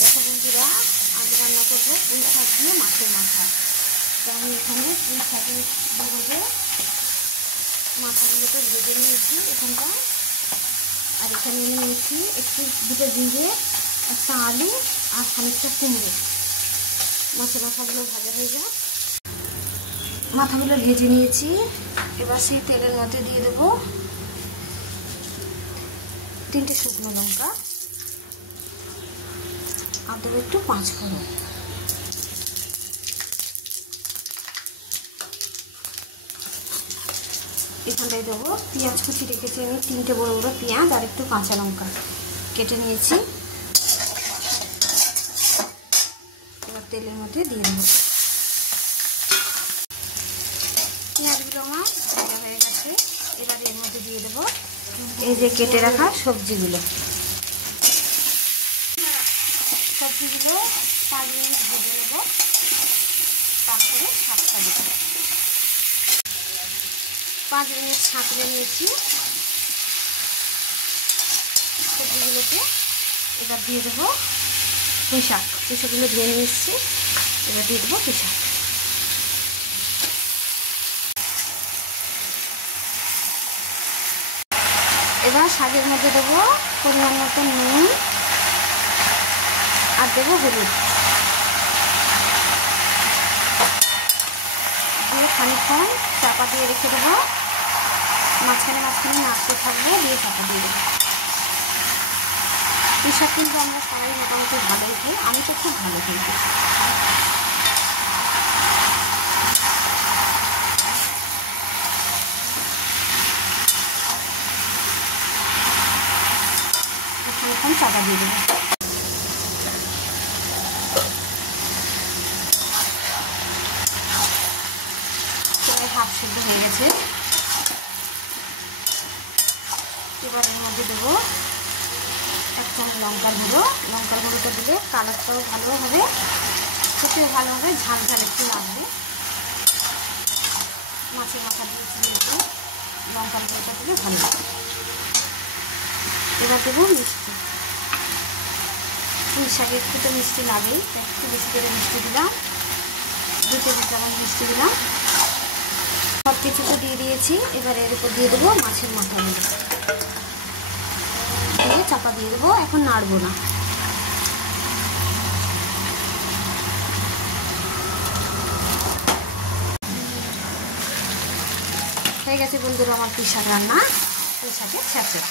দেখো বন্ধুরা, আজ রান্না করবো পুঁই শাক দিয়ে মাছের মাথা। তো আমি এখানে পুঁই শাকের দিয়ে মাথাগুলোকে ভেজে নিয়েছি এখানটা। আর এখানে আমি নিয়েছি দুটো জিরে, একটা আলু আর খানিকটা কুমড়ো। মাছের মাথাগুলো ভাজা হয়ে যায়, মাথাগুলো ভেজে নিয়েছি। এবার সেই তেলের মধ্যে দিয়ে দেবো 3টে শুকনো লঙ্কা আর দেবো একটু 5 ফোড়ন। এখানটায় দেবো পেঁয়াজ কুচি রেখেছি আমি, 3টে বড় বড় পেঁয়াজ আর একটু কাঁচা লঙ্কা কেটে নিয়েছি। এবার তেলের মধ্যে দিয়ে দেবো। পেঁয়াজগুলো আমার ভাজা হয়ে গেছে। এবার এর মধ্যে দিয়ে দেবো এই যে কেটে রাখা সবজিগুলো। সবজিগুলো 5 মিনিট ভেজে নেব, তারপরে শাকটা দেব। 5 মিনিট ছাঁকলে নিয়েছি সবজিগুলোকে। এবার দিয়ে দেবো পুঁই শাক। পুঁই শাকগুলো ধুয়ে নিয়ে এসেছি, এবার দিয়ে দেবো পুঁই শাক। এবার শাকের মধ্যে দেবো পরিমাণ মতো নুন আর দেবো হলুদ, দিয়ে খানিকক্ষণ চাপা দিয়ে রেখে দেবো। মাঝখানে নাড়তে থাকবো, দিয়ে চাপা দিয়ে দেবো। পুঁই শাক কিন্তু আমরা সবাই মোটামুটি ভালোই খাই, আমি তো খুব ভালো খাই। খানিকক্ষণ চাপা দিয়ে দেবো। হাফ সিদ্ধ হয়ে গেছে। এবার এর মধ্যে দেবো 1 চামচ লঙ্কার গুঁড়ো। লঙ্কার গুঁড়োটা দিলে কালারটাও ভালো হবে, খেতেও ভালো হবে, ঝাল ঝাল একটু লাগবে। মাছের মাথা দিয়েছি একটু, লঙ্কার গুঁড়োটা দিলে ভালো লাগে। এবার দেবো মিষ্টি। পুঁই শাকে একটু তো মিষ্টি লাগেই, একটু বেশি করে মিষ্টি দিলাম, 2 টেবিল চামচ মিষ্টি দিলাম। সব কিছু তো দিয়ে দিয়েছি। এবার এর উপর দিয়ে দেবো মাছের মাথাগুলো, দিয়ে চাপা দিয়ে দেবো। এখন নাড়বো না। হয়ে গেছে বন্ধুরা আমার পুঁই শাক রান্না, পুঁই শাকের ছেঁচড়া।